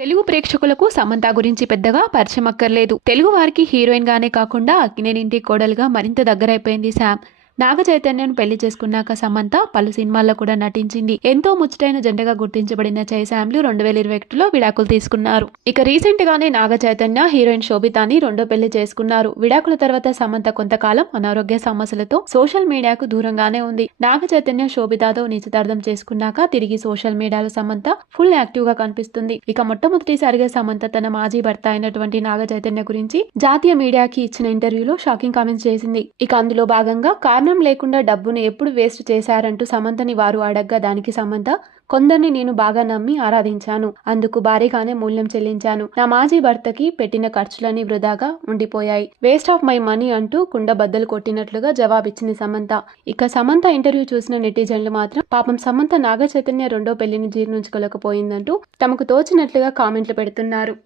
తెలుగు ప్రేక్షకులకు సమంత గురించి పెద్దగా పరిచయం అక్కర్లేదు. తెలుగు వారికి హీరోయిన్ గానే కాకుండా అక్కినేనింటి కోడలుగా మరింత దగ్గరైపోయింది శామ్. నాగ చైతన్యను పెళ్లి చేసుకున్నాక సమంత పలు సినిమాల్లో కూడా నటించింది. ఎంతో ముచ్చటైన జంటగా గుర్తించబడిన చైశామ్లు 2021లో విడాకులు తీసుకున్నారు. ఇక రీసెంట్ గానే నాగ చైతన్య హీరోయిన్ శోభితాని రెండో పెళ్లి చేసుకున్నారు. విడాకుల తర్వాత సమంత కొంతకాలం అనారోగ్య సమస్యలతో సోషల్ మీడియాకు దూరంగానే ఉంది. నాగ చైతన్య శోభితాతో నిశ్చితార్థం చేసుకున్నాక తిరిగి సోషల్ మీడియాలో సమంత ఫుల్ యాక్టివ్ గా కనిపిస్తుంది. ఇక మొట్టమొదటిసారిగా సమంత తన మాజీ భర్త అయినటువంటి నాగ చైతన్య గురించి జాతీయ మీడియాకి ఇచ్చిన ఇంటర్వ్యూలో షాకింగ్ కామెంట్స్ చేసింది. ఇక అందులో భాగంగా కారణం లేకుండా డబ్బును ఎప్పుడు వేస్ట్ చేశారంటూ సమంతని వారు అడగ్గా దానికి సమంత, కొందరిని నేను బాగా నమ్మి ఆరాధించాను, అందుకు భారీగానే మూల్యం చెల్లించాను. నా మాజీ భర్తకి పెట్టిన ఖర్చులన్నీ వృధాగా ఉండిపోయాయి, వేస్ట్ ఆఫ్ మై మనీ అంటూ కుండ బద్దలు కొట్టినట్లుగా జవాబిచ్చింది సమంత. ఇక సమంత ఇంటర్వ్యూ చూసిన నెటిజన్లు మాత్రం పాపం సమంత నాగ చైతన్య రెండో పెళ్లిని జీర్ణించుకోలేకపోయిందంటూ తమకు తోచినట్లుగా కామెంట్లు పెడుతున్నారు.